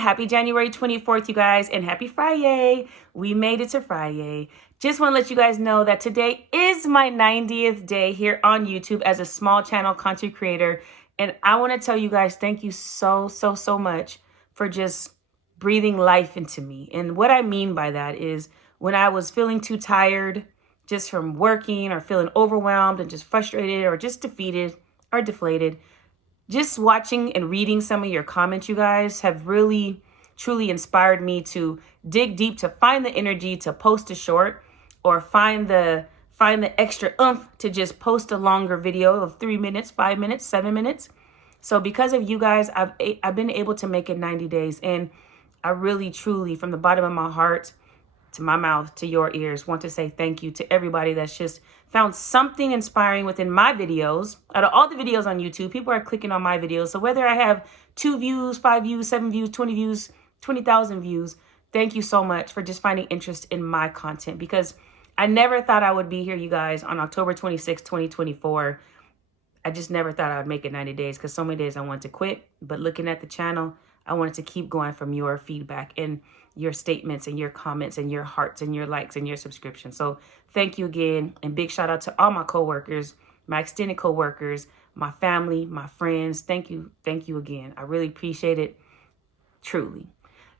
Happy January 24th, you guys, and happy Friday. We made it to Friday. Just want to let you guys know that today is my 90th day here on YouTube as a small channel content creator. And I want to tell you guys, thank you so much for just breathing life into me. And what I mean by that is when I was feeling too tired just from working or feeling overwhelmed and just frustrated or just defeated or deflated, just watching and reading some of your comments, you guys, have really, truly inspired me to dig deep, to find the energy to post a short or find the extra oomph to just post a longer video of 3 minutes, 5 minutes, 7 minutes. So because of you guys, I've been able to make it 90 days. And I really, truly, from the bottom of my heart to my mouth, to your ears, want to say thank you to everybody that's just found something inspiring within my videos. Out of all the videos on YouTube, people are clicking on my videos. So whether I have 2 views, 5 views, 7 views, 20 views, 20,000 views, thank you so much for just finding interest in my content, because I never thought I would be here, you guys, on October 26, 2024. I just never thought I would make it 90 days because so many days I wanted to quit. But looking at the channel, I wanted to keep going from your feedback and your statements and your comments and your hearts and your likes and your subscriptions. So thank you again. And big shout out to all my coworkers, my extended coworkers, my family, my friends. Thank you. Thank you again. I really appreciate it. Truly.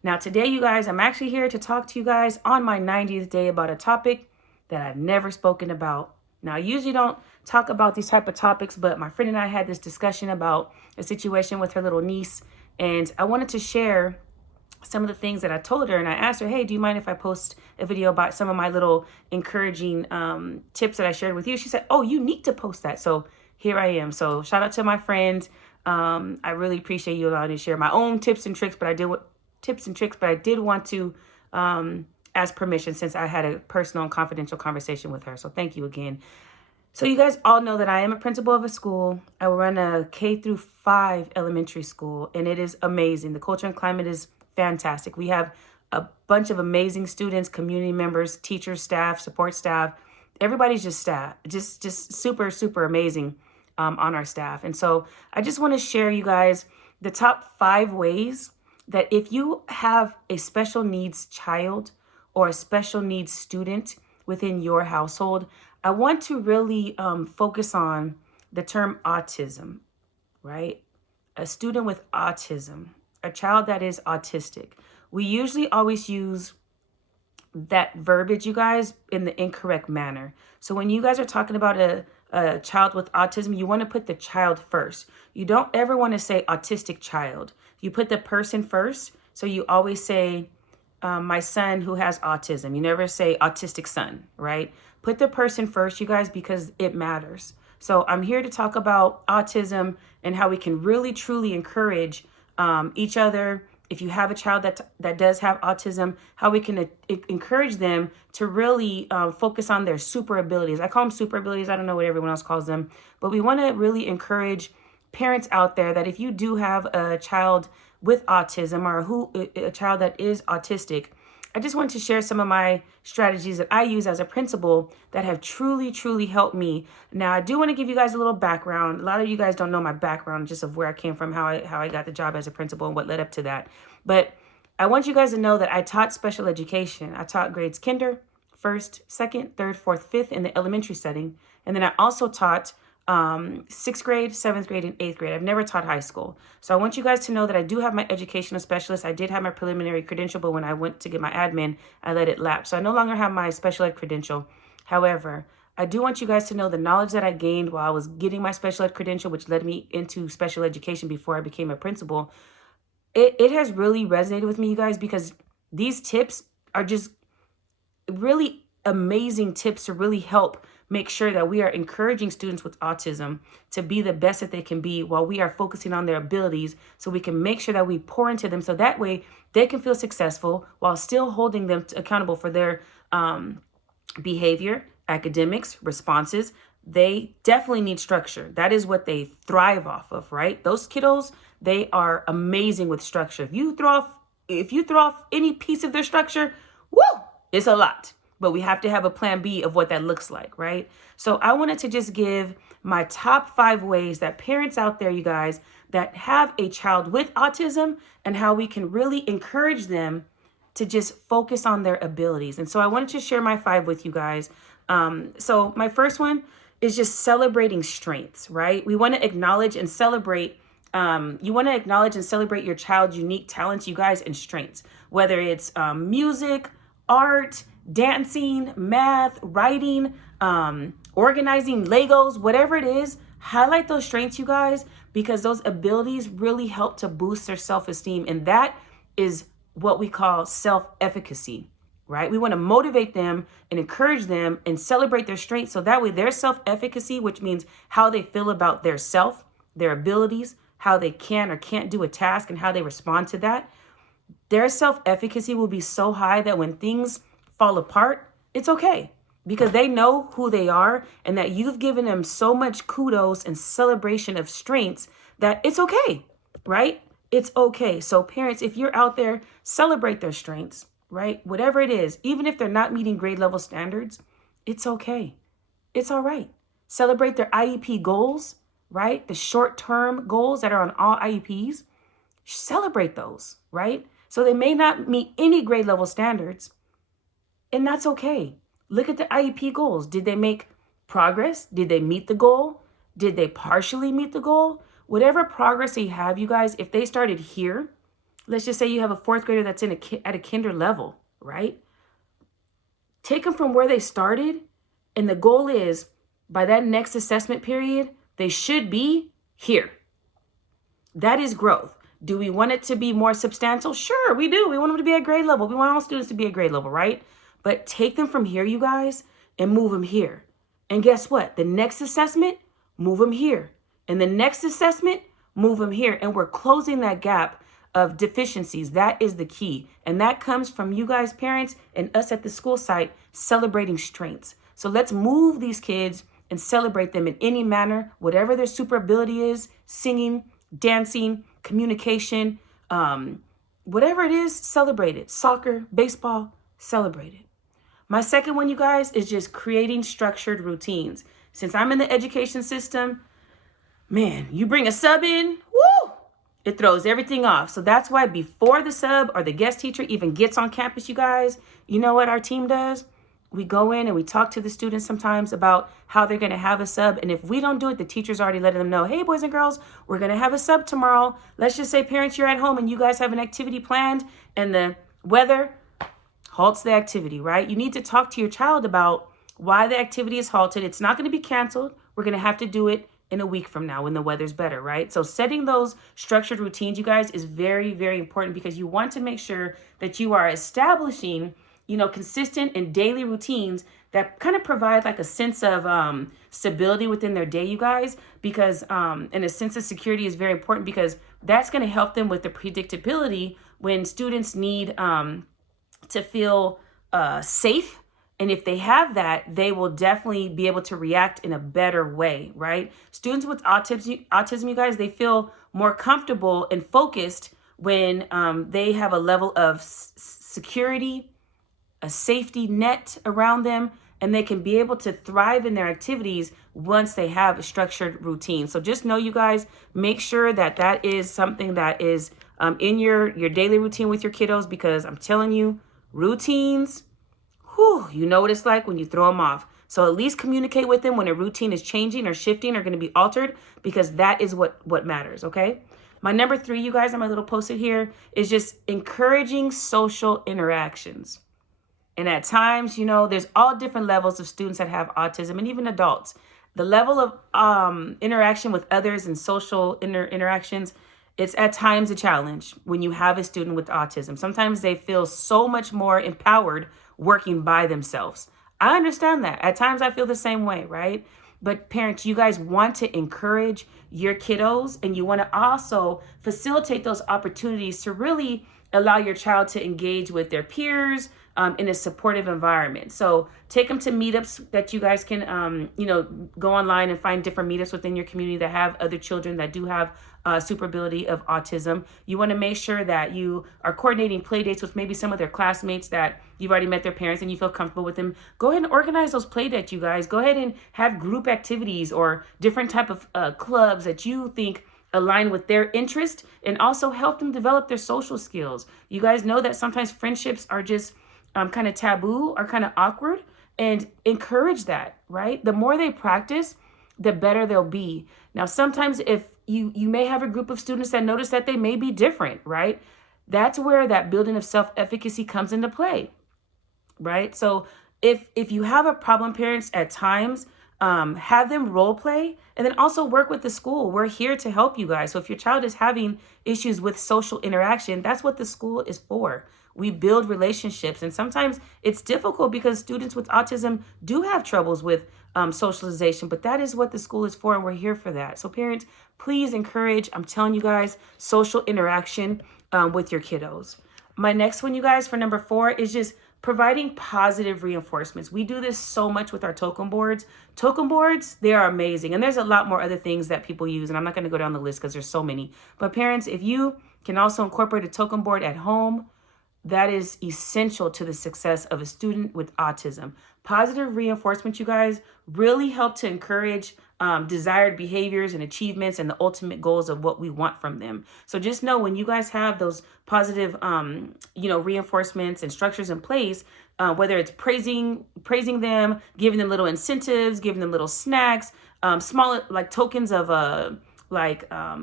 Now today, you guys, I'm actually here to talk to you guys on my 90th day about a topic that I've never spoken about. Now, I usually don't talk about these type of topics, but my friend and I had this discussion about a situation with her little niece. And I wanted to share some of the things that I told her. And I asked her, hey, do you mind if I post a video about some of my little encouraging tips that I shared with you? She said, oh, you need to post that. So here I am. So shout out to my friend. I really appreciate you allowing me to share my own tips and tricks, but I did want to ask permission since I had a personal and confidential conversation with her. So thank you again. So you guys all know that I am a principal of a school. I run a K-5 elementary school, and it is amazing. The culture and climate is fantastic. We have a bunch of amazing students, community members, teachers, staff, support staff. Everybody's just super amazing on our staff. And so I just want to share, you guys, the top 5 ways that if you have a special needs child or a special needs student within your household, I want to really focus on the term autism, right? A student with autism, a child that is autistic. We usually always use that verbiage, you guys, in the incorrect manner. So when you guys are talking about a child with autism, you want to put the child first. You don't ever want to say autistic child. You put the person first. So you always say, my son who has autism. You never say autistic son, right? Put the person first, you guys, because it matters. So I'm here to talk about autism and how we can really, truly encourage each other. If you have a child that does have autism, how we can encourage them to really focus on their super abilities. I call them super abilities. I don't know what everyone else calls them, but we want to really encourage parents out there that if you do have a child with autism or a child that is autistic, I just want to share some of my strategies that I use as a principal that have truly helped me. Now, I do want to give you guys a little background. A lot of you guys don't know my background, just of where I came from, how I got the job as a principal and what led up to that. But I want you guys to know that I taught special education. I taught grades kinder, 1st, 2nd, 3rd, 4th, 5th in the elementary setting. And then I also taught 6th grade, 7th grade, and 8th grade. I've never taught high school. So I want you guys to know that I do have my educational specialist. I did have my preliminary credential, but when I went to get my admin, I let it lapse. So I no longer have my special ed credential. However, I do want you guys to know the knowledge that I gained while I was getting my special ed credential, which led me into special education before I became a principal. It has really resonated with me, you guys, because these tips are just really amazing tips to really help make sure that we are encouraging students with autism to be the best that they can be while we are focusing on their abilities, so we can make sure that we pour into them so that way they can feel successful while still holding them accountable for their behavior, academics, responses. They definitely need structure. That is what they thrive off of, right? Those kiddos, they are amazing with structure. If you throw off any piece of their structure, woo, it's a lot. But we have to have a plan B of what that looks like, right? So I wanted to just give my top 5 ways that parents out there, you guys, that have a child with autism and how we can really encourage them to just focus on their abilities. And so I wanted to share my 5 with you guys. So my first one is just celebrating strengths, right? We want to acknowledge and celebrate. You want to acknowledge and celebrate your child's unique talents, you guys, and strengths, whether it's music, art, dancing, math, writing, organizing Legos, whatever it is. Highlight those strengths, you guys, because those abilities really help to boost their self-esteem. And that is what we call self-efficacy, right? We want to motivate them and encourage them and celebrate their strengths. So that way their self-efficacy, which means how they feel about their self, their abilities, how they can or can't do a task and how they respond to that, their self-efficacy will be so high that when things fall apart, it's okay, because they know who they are and that you've given them so much kudos and celebration of strengths that it's okay, right? It's okay. So parents, if you're out there, celebrate their strengths, right? Whatever it is, even if they're not meeting grade level standards, it's okay. It's all right. Celebrate their IEP goals, right? The short-term goals that are on all IEPs, celebrate those, right? So they may not meet any grade level standards, and that's okay. Look at the IEP goals. Did they make progress? Did they meet the goal? Did they partially meet the goal? Whatever progress they have, you guys, if they started here, let's just say you have a 4th grader that's at a kinder level, right? Take them from where they started, and the goal is by that next assessment period, they should be here. That is growth. Do we want it to be more substantial? Sure, we do. We want them to be at grade level. We want all students to be at grade level, right? But take them from here, you guys, and move them here. And guess what? The next assessment, move them here. And the next assessment, move them here. And we're closing that gap of deficiencies. That is the key. And that comes from you guys, parents, and us at the school site celebrating strengths. So let's move these kids and celebrate them in any manner, whatever their super ability is, singing, dancing, communication, whatever it is, celebrate it. Soccer, baseball, celebrate it. My second one, you guys, is just creating structured routines. Since I'm in the education system, man, you bring a sub in, woo, it throws everything off. So that's why before the sub or the guest teacher even gets on campus, you guys, you know what our team does? We go in and we talk to the students sometimes about how they're going to have a sub. And if we don't do it, the teacher's already letting them know, hey, boys and girls, we're going to have a sub tomorrow. Let's just say, parents, you're at home and you guys have an activity planned and the weather halts the activity, right? You need to talk to your child about why the activity is halted. It's not going to be canceled. We're going to have to do it in a week from now when the weather's better, right? So setting those structured routines, you guys, is very, very important because you want to make sure that you are establishing, consistent and daily routines that kind of provide like a sense of stability within their day, you guys, because and a sense of security is very important because that's going to help them with the predictability when students need to feel safe. And if they have that, they will definitely be able to react in a better way, right? Students with autism, you guys, they feel more comfortable and focused when they have a level of security, a safety net around them, and they can be able to thrive in their activities once they have a structured routine. So just know, you guys, make sure that that is something that is in your daily routine with your kiddos, because I'm telling you, routines, you know what it's like when you throw them off. So at least communicate with them when a routine is changing or shifting or going to be altered, because that is what matters, okay? My number 3, you guys, on my little post-it here, is just encouraging social interactions. And at times, there's all different levels of students that have autism and even adults. The level of interaction with others and social interactions, it's at times a challenge when you have a student with autism. Sometimes they feel so much more empowered working by themselves. I understand that. At times I feel the same way, right? But parents, you guys want to encourage your kiddos, and you want to also facilitate those opportunities to really allow your child to engage with their peers in a supportive environment. So take them to meetups that you guys can, go online and find different meetups within your community that have other children that do have super ability of autism. You want to make sure that you are coordinating play dates with maybe some of their classmates that you've already met their parents and you feel comfortable with them. Go ahead and organize those play dates, you guys. Go ahead and have group activities or different type of clubs that you think align with their interest, and also help them develop their social skills. You guys know that sometimes friendships are just kind of taboo or kind of awkward, and encourage that, right? The more they practice, the better they'll be. Now, sometimes if you may have a group of students that notice that they may be different, right? That's where that building of self-efficacy comes into play, right? So if you have a problem parents at times, have them role play, and then also work with the school. We're here to help you guys. So if your child is having issues with social interaction, that's what the school is for. We build relationships, and sometimes it's difficult because students with autism do have troubles with socialization, but that is what the school is for, and we're here for that. So parents, please encourage, I'm telling you guys, social interaction with your kiddos. My next one, you guys, for number 4 is just providing positive reinforcements. We do this so much with our token boards. Token boards, they are amazing. And there's a lot more other things that people use, and I'm not going to go down the list because there's so many. But parents, if you can also incorporate a token board at home, that is essential to the success of a student with autism. Positive reinforcement, you guys, really help to encourage desired behaviors and achievements and the ultimate goals of what we want from them. So just know when you guys have those positive, reinforcements and structures in place, whether it's praising them, giving them little incentives, giving them little snacks, small like tokens of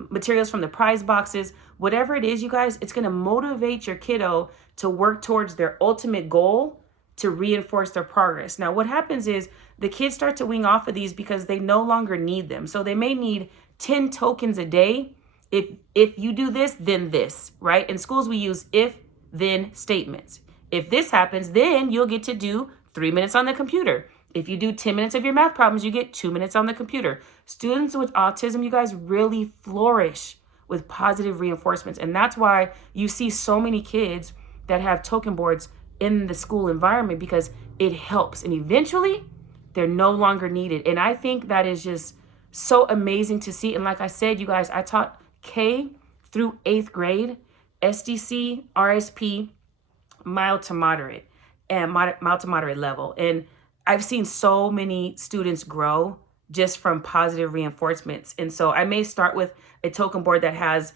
materials from the prize boxes, whatever it is, you guys, it's going to motivate your kiddo to work towards their ultimate goal to reinforce their progress. Now, what happens is the kids start to wing off of these because they no longer need them. So they may need 10 tokens a day. If you do this, then this, right? In schools, we use if-then statements. If this happens, then you'll get to do 3 minutes on the computer. If you do 10 minutes of your math problems, you get 2 minutes on the computer. Students with autism, you guys, really flourish with positive reinforcements. And that's why you see so many kids that have token boards in the school environment, because it helps. And eventually, they're no longer needed. And I think that is just so amazing to see. And like I said, you guys, I taught K through 8th grade, SDC, RSP, mild to moderate, and mild to moderate level. And I've seen so many students grow just from positive reinforcements. And so I may start with a token board that has,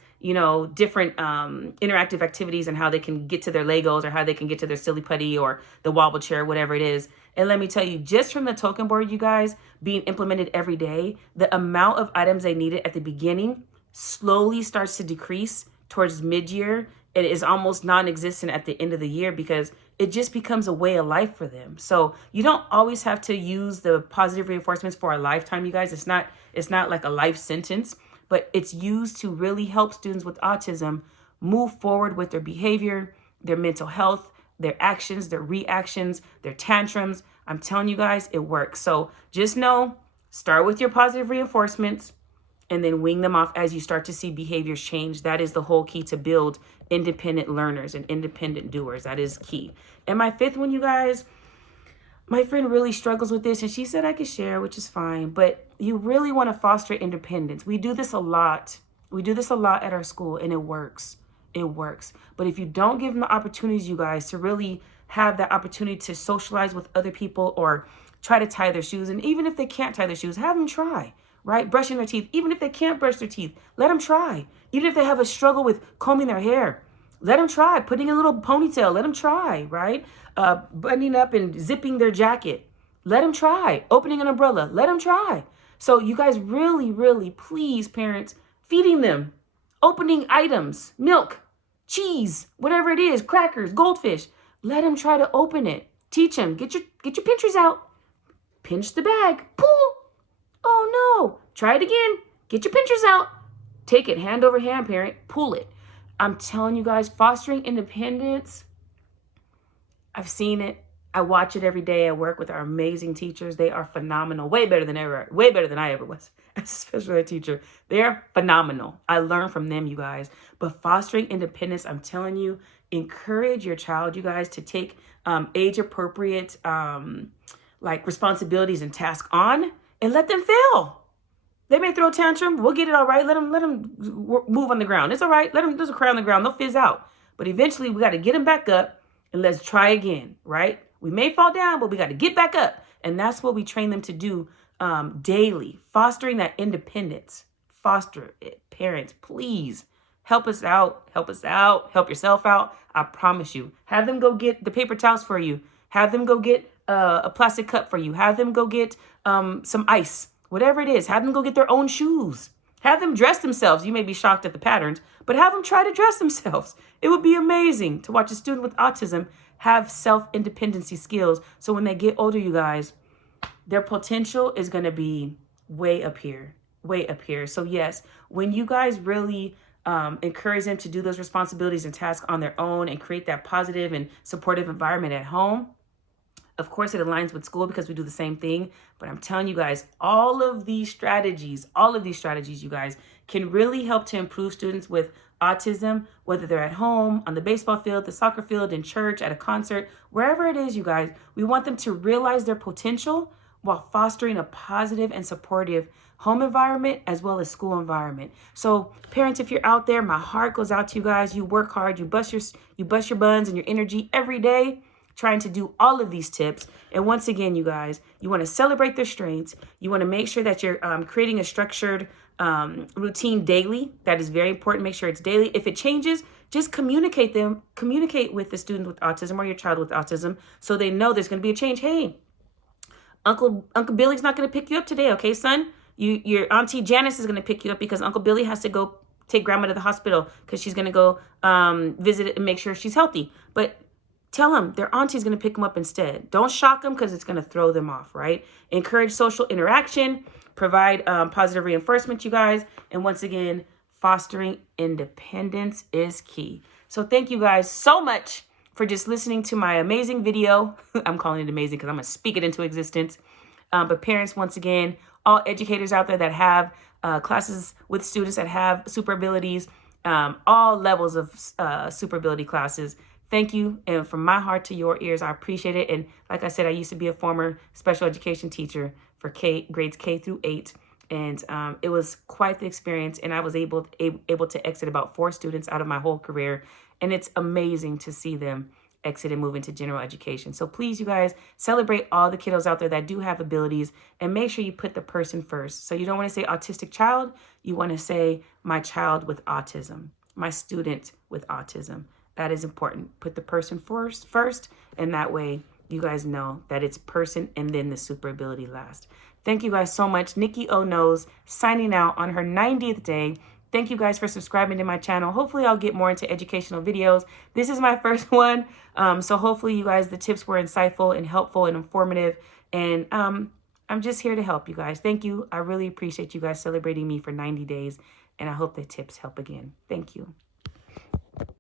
different interactive activities and how they can get to their Legos or how they can get to their silly putty or the wobble chair, whatever it is. And let me tell you, just from the token board, you guys, being implemented every day, the amount of items they needed at the beginning slowly starts to decrease towards mid-year. It is almost non-existent at the end of the year because it just becomes a way of life for them. So you don't always have to use the positive reinforcements for a lifetime, you guys. It's not like a life sentence, but it's used to really help students with autism move forward with their behavior, their mental health, their actions, their reactions, their tantrums. I'm telling you guys, it works. So just know, start with your positive reinforcements and then wing them off as you start to see behaviors change. That is the whole key to build independent learners and independent doers. That is key. And my 5th one, you guys, my friend really struggles with this, and she said I could share, which is fine, but you really want to foster independence. We do this a lot. We do this a lot at our school, and it works. It works. But if you don't give them the opportunities, you guys, to really have that opportunity to socialize with other people or try to tie their shoes, and even if they can't tie their shoes, have them try, right? Brushing their teeth. Even if they can't brush their teeth, let them try. Even if they have a struggle with combing their hair, let them try. Putting a little ponytail, let them try, right? Buttoning up and zipping their jacket, let them try. Opening an umbrella, let them try. So you guys really, really, please, parents, feeding them, opening items, milk, cheese, whatever it is, crackers, goldfish, let them try to open it. Teach them. Get your pinchers out. Pinch the bag. Pull. Oh no. Try it again. Get your pinchers out. Take it hand over hand, parent. Pull it. I'm telling you guys, fostering independence, I've seen it. I watch it every day. I work with our amazing teachers. They are phenomenal. Way better than I ever was as a special ed teacher. They are phenomenal. I learn from them, you guys. But fostering independence, I'm telling you, encourage your child, you guys, to take age-appropriate responsibilities and tasks on and let them fail. They may throw a tantrum. We'll get it all right. Let them move on the ground. It's all right. There's a cry on the ground. They'll fizz out. But eventually, we got to get them back up and let's try again, right? We may fall down, but we got to get back up. And that's what we train them to do daily, fostering that independence. foster it. Parents, please help us out. Help us out. Help yourself out. I promise you. Have them go get the paper towels for you. Have them go get a plastic cup for you. Have them go get some ice. Whatever it is. Have them go get their own shoes. Have them dress themselves. You may be shocked at the patterns, but have them try to dress themselves. It would be amazing to watch a student with autism have self-independency skills. So when they get older, you guys, their potential is going to be way up here, way up here. So yes, when you guys really encourage them to do those responsibilities and tasks on their own and create that positive and supportive environment at home, of course, it aligns with school because we do the same thing. But I'm telling you guys, all of these strategies, you guys, can really help to improve students with autism, whether they're at home, on the baseball field, the soccer field, in church, at a concert, wherever it is, you guys. We want them to realize their potential while fostering a positive and supportive home environment as well as school environment. So parents, if you're out there, my heart goes out to you guys. You work hard, you bust your buns and your energy every day trying to do all of these tips. And once again, you guys, you want to celebrate their strengths. You want to make sure that you're creating a structured routine daily. That is very important. Make sure it's daily. If it changes, just communicate with the student with autism or your child with autism so they know there's going to be a change. Hey, Uncle Billy's not going to pick you up today, okay, son? Your Auntie Janice is going to pick you up because Uncle Billy has to go take Grandma to the hospital because she's going to go visit it and make sure she's healthy. But tell them their auntie's going to pick them up instead. Don't shock them because it's going to throw them off, right? Encourage social interaction. Provide positive reinforcement, you guys. And once again, fostering independence is key. So thank you guys so much for just listening to my amazing video. I'm calling it amazing because I'm going to speak it into existence. But parents, once again, all educators out there that have classes with students that have super abilities, all levels of super ability classes, thank you. And from my heart to your ears, I appreciate it. And like I said, I used to be a former special education teacher for grades K through 8. And it was quite the experience. And I was able to exit about 4 students out of my whole career. And it's amazing to see them exit and move into general education. So please, you guys, celebrate all the kiddos out there that do have abilities and make sure you put the person first. So you don't want to say autistic child. You want to say my child with autism, my student with autism. That is important. Put the person first, and that way you guys know that it's person and then the super ability last. Thank you guys so much. Nikki O Knows signing out on her 90th day. Thank you guys for subscribing to my channel. Hopefully I'll get more into educational videos. This is my first one. So hopefully you guys, the tips were insightful and helpful and informative. And I'm just here to help you guys. Thank you. I really appreciate you guys celebrating me for 90 days. And I hope the tips help again. Thank you.